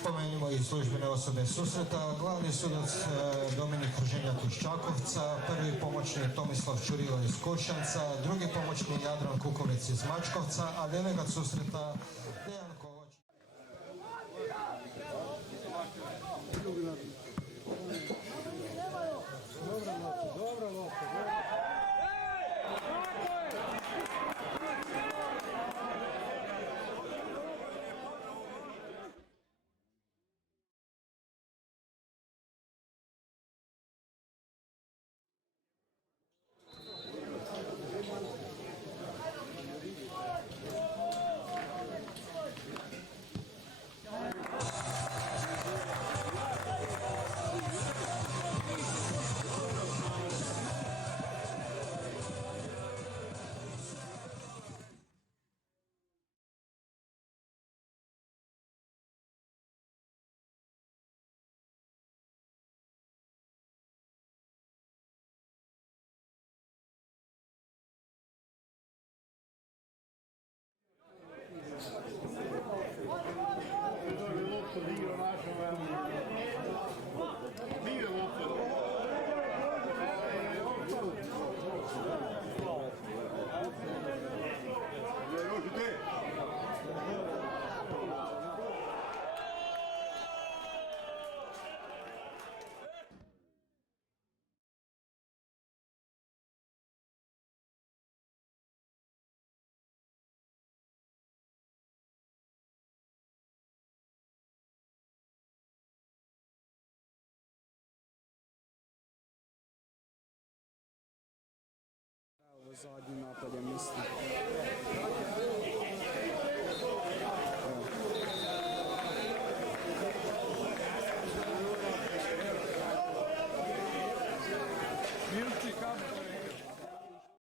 Spomenimo i službene osobe susreta, glavni sudac Dominik Hrženjak iz Čakovca, prvi pomoćnik Tomislav Čurilo iz Košanca, drugi pomoćnik Jadran Kukovec iz Mačkovca, a delegat susreta Dejan Kovač. Ovo zadnji napad, ja mislim. Milči, kam?